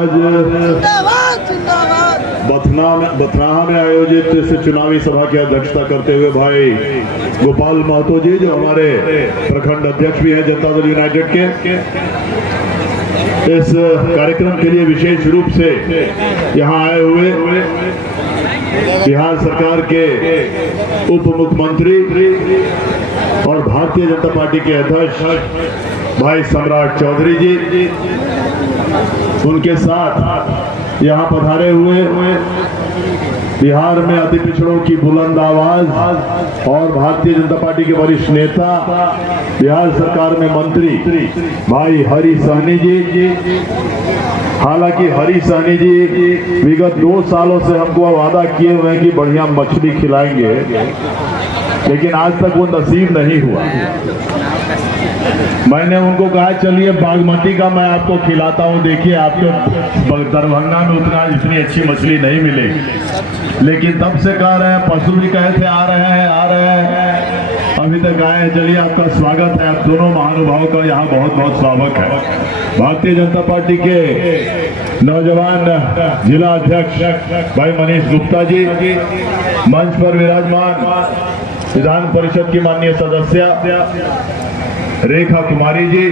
आज बथनाहा में आयोजित इस चुनावी सभा की अध्यक्षता करते हुए भाई गोपाल महतो जी, जो हमारे प्रखंड अध्यक्ष भी हैं जनता दल यूनाइटेड के, इस कार्यक्रम के लिए विशेष रूप से यहाँ आए हुए बिहार सरकार के उप मुख्यमंत्री और भारतीय जनता पार्टी के अध्यक्ष भाई सम्राट चौधरी जी, उनके साथ यहाँ पधारे हुए बिहार में अति पिछड़ों की बुलंद आवाज और भारतीय जनता पार्टी के वरिष्ठ नेता, बिहार सरकार में मंत्री भाई हरी सहनी जी। हालांकि हरी सहनी जी विगत 2 सालों से हमको वादा किए हुए हैं कि बढ़िया मछली खिलाएंगे, लेकिन आज तक वो नसीब नहीं हुआ। मैंने उनको कहा चलिए बागमती का मैं आपको खिलाता हूँ, देखिए आपको दरभंगा में इतनी अच्छी मछली नहीं मिलेगी, लेकिन तब से कह रहे हैं, परसों भी कहे थे आ रहे हैं, अभी तक आए हैं। चलिए आपका स्वागत है, आप दोनों महानुभावों का यहाँ बहुत बहुत स्वागत है। भारतीय जनता पार्टी के नौजवान जिला अध्यक्ष भाई मनीष गुप्ता जी, मंच पर विराजमान विधान परिषद की माननीय सदस्य रेखा कुमारी जी,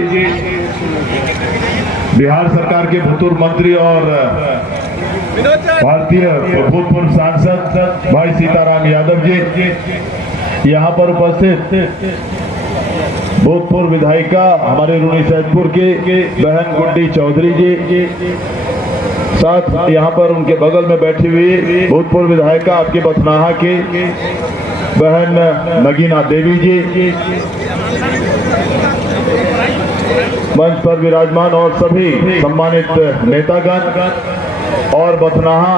बिहार सरकार के भूतपूर्व मंत्री और भारतीय भूतपूर्व सांसद भाई सीताराम यादव जी, यहाँ पर उपस्थित भूतपूर्व विधायिका हमारे रूनी सैदपुर के बहन गुड्डी चौधरी जी, साथ यहाँ पर उनके बगल में बैठी हुई भूतपूर्व विधायिका आपके बथनाहा के बहन नगीना देवी जी, मंच पर विराजमान और सभी सम्मानित नेतागण और बथनाहा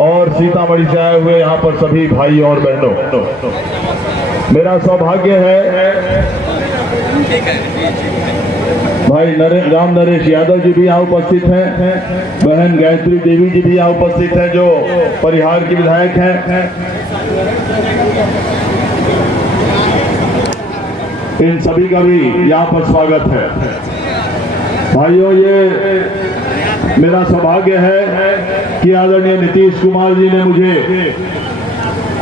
और सीतामढ़ी से आए हुए यहाँ पर सभी भाई और बहनों, मेरा सौभाग्य है भाई राम नरेश यादव जी भी यहाँ उपस्थित हैं, बहन गायत्री देवी जी भी यहाँ उपस्थित हैं जो परिहार की विधायक हैं। इन सभी का भी यहाँ पर स्वागत है। भाइयों, ये मेरा सौभाग्य है कि आदरणीय नीतीश कुमार जी ने मुझे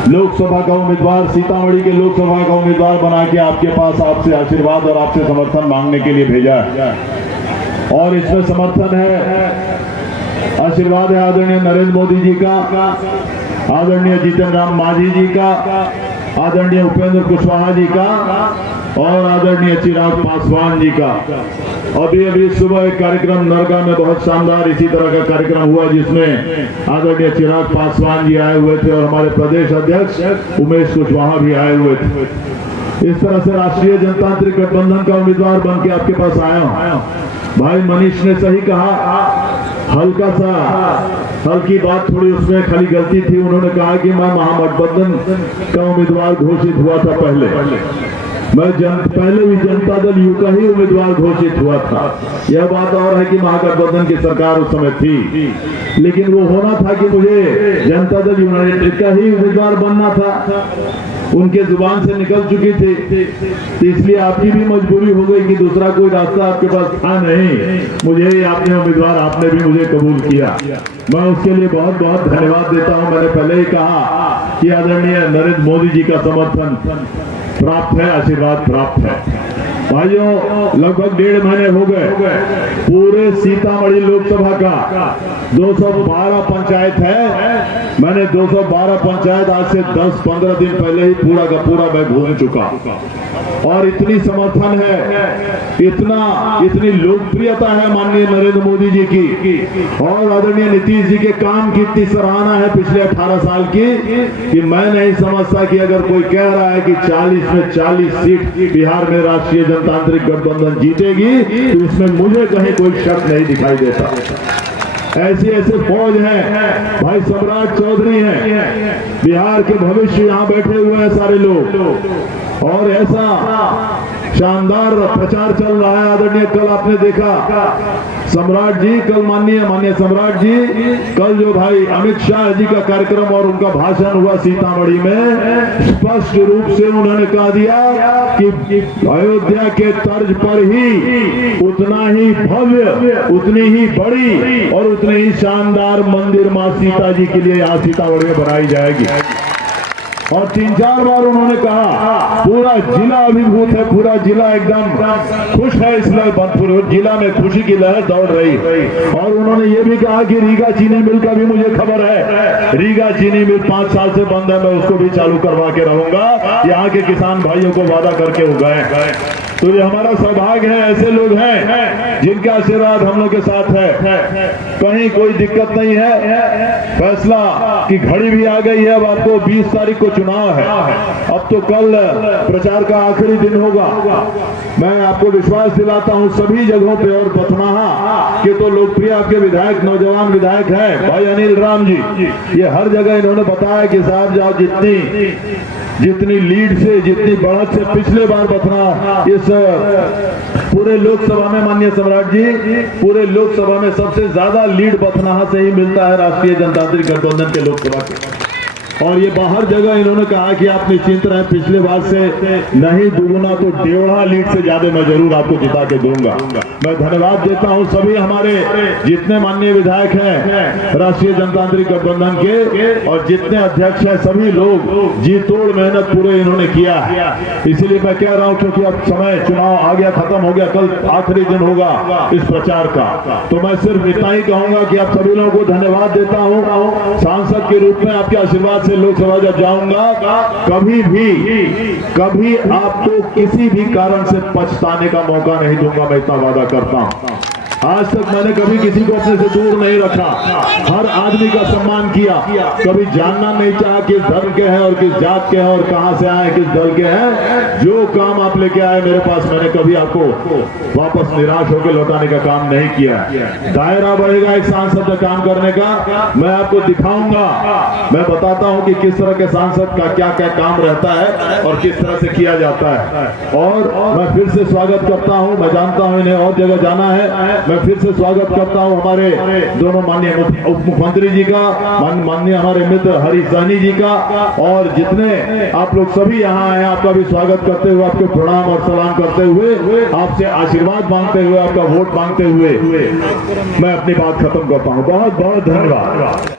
लोकसभा का उम्मीदवार, सीतामढ़ी के लोकसभा का उम्मीदवार बना के आपके पास आपसे आशीर्वाद और आपसे समर्थन मांगने के लिए भेजा है। और इसमें समर्थन है, आशीर्वाद है आदरणीय नरेंद्र मोदी जी का, आदरणीय जीतन राम मांझी जी का, आदरणीय उपेंद्र कुशवाहा जी का और आदरणीय चिराग पासवान जी का। अभी सुबह एक कार्यक्रम नरगा में बहुत शानदार इसी तरह का कार्यक्रम हुआ, जिसमें आदरणीय चिराग पासवान जी आए हुए थे और हमारे प्रदेश अध्यक्ष उमेश कुशवाहा भी आए हुए थे। इस तरह से राष्ट्रीय जनतांत्रिक गठबंधन का उम्मीदवार बन के आपके पास आया हूँ। भाई मनीष ने सही कहा, हल्की बात थोड़ी उसमें खाली गलती थी। उन्होंने कहा कि मैं महागठबंधन का उम्मीदवार घोषित हुआ था, पहले भी जनता दल यू का ही उम्मीदवार घोषित हुआ था। यह बात और है कि महागठबंधन की सरकार उस समय थी, लेकिन वो होना था कि मुझे जनता दल यूनाइटेड का ही उम्मीदवार बनना था, उनके जुबान से निकल चुकी थी, तो इसलिए आपकी भी मजबूरी हो गई कि दूसरा कोई रास्ता आपके पास था नहीं, मुझे आपने उम्मीदवार, आपने भी मुझे कबूल किया। मैं उसके लिए बहुत बहुत धन्यवाद देता हूं। मैंने पहले ही कहा कि आदरणीय नरेंद्र मोदी जी का समर्थन प्राप्त है, आशीर्वाद प्राप्त है। भाइयों, लगभग 1.5 महीने हो गए, पूरे सीतामढ़ी लोकसभा का 212 पंचायत है। मैंने 212 पंचायत आज से 10-15 दिन पहले ही पूरा का पूरा मैं घूम चुका, और इतनी समर्थन है, इतनी लोकप्रियता है माननीय नरेंद्र मोदी जी की और आदरणीय नीतीश जी के काम की इतनी सराहना है पिछले 18 साल की कि मैं नहीं समझता कि अगर कोई कह रहा है कि 40 में 40 सीट बिहार में राष्ट्रीय जनतांत्रिक गठबंधन जीतेगी, तो इसमें मुझे कहीं कोई शक नहीं दिखाई देता। ऐसे फौज है, भाई सम्राट चौधरी हैं, बिहार के भविष्य यहाँ बैठे हुए हैं सारे लोग, और ऐसा शानदार प्रचार चल रहा है आदरणीय। कल आपने देखा सम्राट जी, कल माननीय सम्राट जी, कल जो भाई अमित शाह जी का कार्यक्रम और उनका भाषण हुआ सीतामढ़ी में, स्पष्ट रूप से उन्होंने कह दिया कि अयोध्या के तर्ज पर ही उतना ही भव्य, उतनी ही बड़ी और उतनी ही शानदार मंदिर मां सीता जी के लिए यहाँ सीतामढ़ी में बनाई जाएगी। और 3-4 बार उन्होंने कहा, पूरा जिला अभिभूत है, पूरा जिला एकदम खुश है, इसलिए जिला में खुशी की लहर दौड़ रही। और उन्होंने ये भी कहा कि रीगा चीनी मिल का भी मुझे खबर है, रीगा चीनी मिल 5 साल से बंद है, मैं उसको भी चालू करवा के रहूंगा, यहाँ के किसान भाइयों को वादा करके उगाए। तो ये हमारा सौभाग्य है, ऐसे लोग हैं जिनका आशीर्वाद हम लोग के साथ है। कहीं कोई दिक्कत नहीं है, फैसला की घड़ी भी आ गई है। अब आपको 20 तारीख को चुनाव है, अब तो कल प्रचार का आखिरी दिन होगा। मैं आपको विश्वास दिलाता हूं सभी जगहों पे, और बथनाहा के तो लोकप्रिय आपके विधायक, नौजवान विधायक हैं भाई अनिल राम जी, ये हर जगह इन्होंने बताया कि साहब जाओ, जितनी लीड से, जितनी बढ़त से पिछले बार बथना इस पूरे लोकसभा में, माननीय सम्राट जी, पूरे लोकसभा में सबसे ज्यादा लीड बथनाहा से ही मिलता है राष्ट्रीय जनतांत्रिक गठबंधन के लोकसभा के। और ये बाहर जगह इन्होंने कहा कि आप निश्चिंत रहें, पिछले बार से नहीं दुगुना तो 1.5 लीड से ज्यादा मैं जरूर आपको जिता के दूंगा। मैं धन्यवाद देता हूं सभी हमारे जितने माननीय विधायक हैं राष्ट्रीय जनतांत्रिक गठबंधन के, और जितने अध्यक्ष हैं, सभी लोग जी तोड़ मेहनत पूरे इन्होंने किया है। इसीलिए मैं कह रहा हूं, क्योंकि अब समय चुनाव आ गया, खत्म हो गया, कल आखिरी दिन होगा इस प्रचार का, तो मैं सिर्फ इतना ही कहूंगा कि आप सभी लोगों को धन्यवाद देता हूं। सांसद के रूप में आपके आशीर्वाद से लोकसभा जब जाऊंगा, कभी आपको किसी भी कारण से पछताने का मौका नहीं दूंगा, मैं इतना वादा करता हूं। आज तक मैंने कभी किसी को अपने से दूर नहीं रखा, हर आदमी का सम्मान किया, कभी जानना नहीं चाहा किस धर्म के हैं और किस जात के हैं और कहां से आए, किस दल के हैं। जो काम आप लेके आए मेरे पास, मैंने कभी आपको वापस निराश होकर लौटाने का काम नहीं किया। दायरा बढ़ेगा एक सांसद का काम करने का, मैं आपको दिखाऊंगा, मैं बताता हूं कि किस तरह के सांसद का क्या क्या काम रहता है और किस तरह से किया जाता है। और मैं फिर से स्वागत करता हूं, मैं जानता हूं इन्हें और जगह जाना है, मैं फिर से स्वागत करता हूं हमारे दोनों माननीय उप मुख्यमंत्री जी का, माननीय हमारे मित्र हरीश सहनी जी का, और जितने आप लोग सभी यहाँ आए, आपका भी स्वागत करते हुए, आपको प्रणाम और सलाम करते हुए, आपसे आशीर्वाद मांगते हुए, आपका वोट मांगते हुए मैं अपनी बात खत्म करता हूँ। बहुत बहुत धन्यवाद।